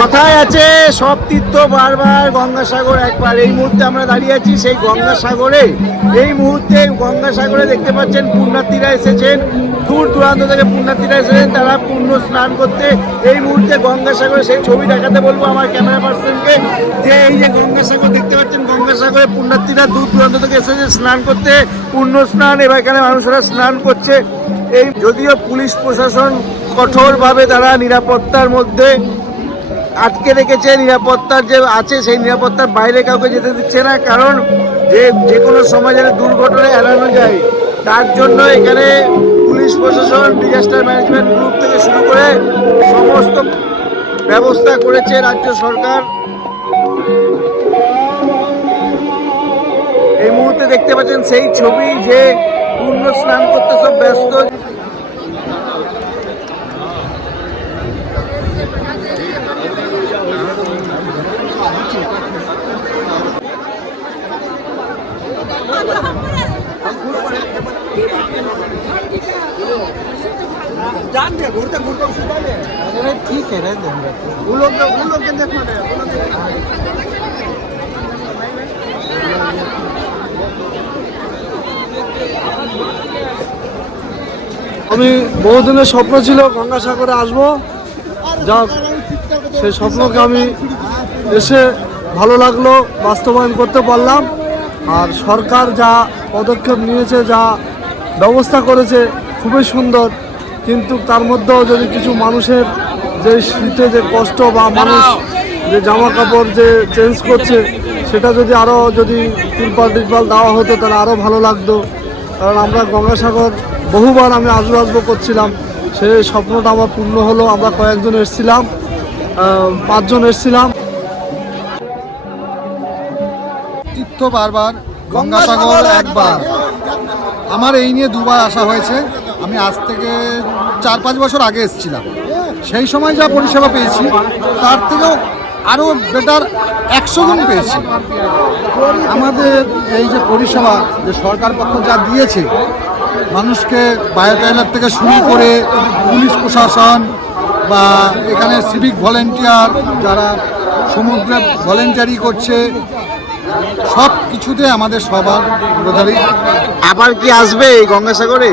কথায় আছে সব তীর্থ বারবার গঙ্গাসাগর একবার। এই মুহূর্তে আমরা দাঁড়িয়ে আছি সেই গঙ্গাসাগরে। এই মুহূর্তে গঙ্গাসাগরে দেখতে পাচ্ছেন পুণ্যার্থীরা এসেছেন, দূর দূরান্ত থেকে পুণ্যার্থীরা এসেছেন তারা পুণ্য স্নান করতে। এই মুহূর্তে গঙ্গাসাগরে সেই ছবি দেখাতে বলবো আমার ক্যামেরা পার্সনকে, যে এই যে গঙ্গাসাগর দেখতে পাচ্ছেন, গঙ্গাসাগরে পুণ্যার্থীরা দূর দূরান্ত থেকে এসেছে স্নান করতে, পুণ্য স্নান। এবার এখানে মানুষরা স্নান করছে। এই যদিও পুলিশ প্রশাসন কঠোরভাবে তারা নিরাপত্তার মধ্যে আটকে রেখেছে, নিরাপত্তার যে আছে সেই নিরাপত্তার বাইরে কাউকে যেতে দিচ্ছে না, কারণ যে কোনো সময় যেন দুর্ঘটনা এড়ানো যায় তার জন্য এখানে পুলিশ প্রশাসন, ডিজাস্টার ম্যানেজমেন্ট গ্রুপ থেকে শুরু করে সমস্ত ব্যবস্থা করেছে রাজ্য সরকার। এই মুহূর্তে দেখতে পাচ্ছেন সেই ছবি, যে পূর্ণ স্নান করতে সব ব্যস্ত। घूरते घूरते ठीक है, रहने देंगे वो लोग के देखना है। আমি বহুদিনের স্বপ্ন ছিল গঙ্গাসাগরে আসবো, যা সেই স্বপ্নকে আমি এসে ভালো লাগলো, বাস্তবায়ন করতে পারলাম। আর সরকার যা পদক্ষেপ নিয়েছে, যা ব্যবস্থা করেছে খুবই সুন্দর। কিন্তু তার মধ্যেও যদি কিছু মানুষের যে শীতে যে কষ্ট বা মানুষ যে জামা কাপড় যে চেঞ্জ করছে, সেটা যদি আরও যদি তিরপাল দেওয়া হতো তাহলে আরও ভালো লাগতো। কারণ আমরা গঙ্গাসাগর বহুবার আমি আসবো করছিলাম, সেই স্বপ্নটা আমার পূর্ণ হলো। আমরা কয়েকজন এসেছিলাম, 5 জন এসেছিলাম। তীর্থ বারবার, গঙ্গাসাগর একবার। আমার এই নিয়ে 2বার আসা হয়েছে। আমি আজ থেকে 4-5 বছর আগে এসেছিলাম, সেই সময় যা পরিষেবা পেয়েছি তার থেকেও আরও বেটার 100 গুণ পেয়েছি। আমাদের এই যে পরিষেবা যে সরকার পক্ষ যা দিয়েছে মানুষকে, বায়ো টয়লেট থেকে শুরু করে পুলিশ প্রশাসন বা এখানে সিভিক ভলেন্টিয়ার যারা সমুদ্রে ভলেন্টিয়ারি করছে, সব কিছুতে আমাদের সবার বিরোধারী। আবার কি আসবে এই গঙ্গাসাগরে?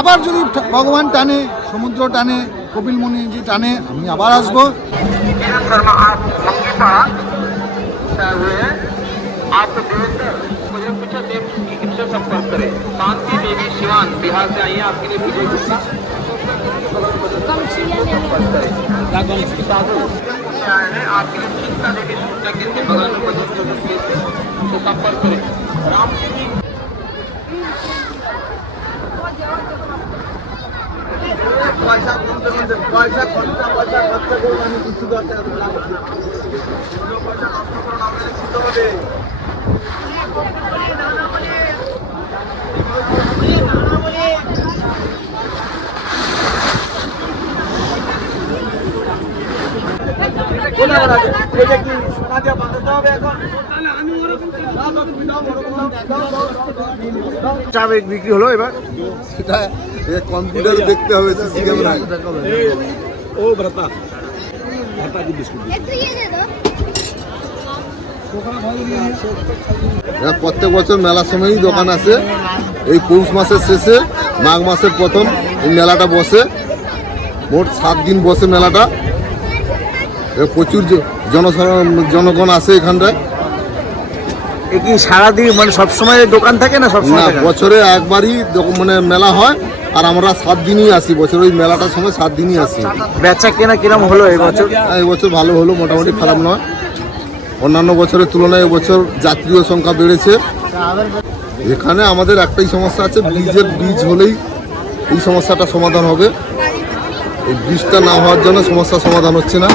আবার যদি ভগবান টানে, সমুদ্র টানে, কপিল মুনিজি টানে, আমি আবার আসবো। संपर्क करें। शांति देवी शिवान बिहार से आई है, आपके लिए वीडियो आए हैं आपके लिए। चिंता देवी सूचना के बगल में तो संपर्क करें। राम देवी পয়সা খরচা করে আমি কিছু দরকার বিক্রি হলো। এবার সেটা কম্পিউটার দেখতে হবে, সিসি ক্যামেরায়। ও ভ্রাতা কি বিস্কুট প্রত্যেক বছর মেলার সময়ই দোকান আছে। এই পৌষ মাসের শেষে, মাঘ মাসের প্রথম এই মেলাটা বসে। মোট 7 দিন বসে মেলাটা। প্রচুর জনগণ আসে এখানটায়। এ কি সারাদিন মানে সবসময় দোকান থাকে না? সবসময় না, বছরে একবারই মানে মেলা হয়। আর আমরা 7 দিনই আসি বছর, ওই মেলাটার সময় 7 দিনই আসি। বেচা কেনা কিরম হলো এবছর? এবছর ভালো হলো, মোটামুটি খারাপ নয়। অন্যান্য বছরের তুলনায় এবছর যাত্রীয় সংখ্যা বেড়েছে। এখানে আমাদের একটাই সমস্যা আছে, ব্রিজ হলেই এই সমস্যাটা সমাধান হবে। এই ব্রিজটা না হওয়ার জন্য সমস্যার সমাধান হচ্ছে না।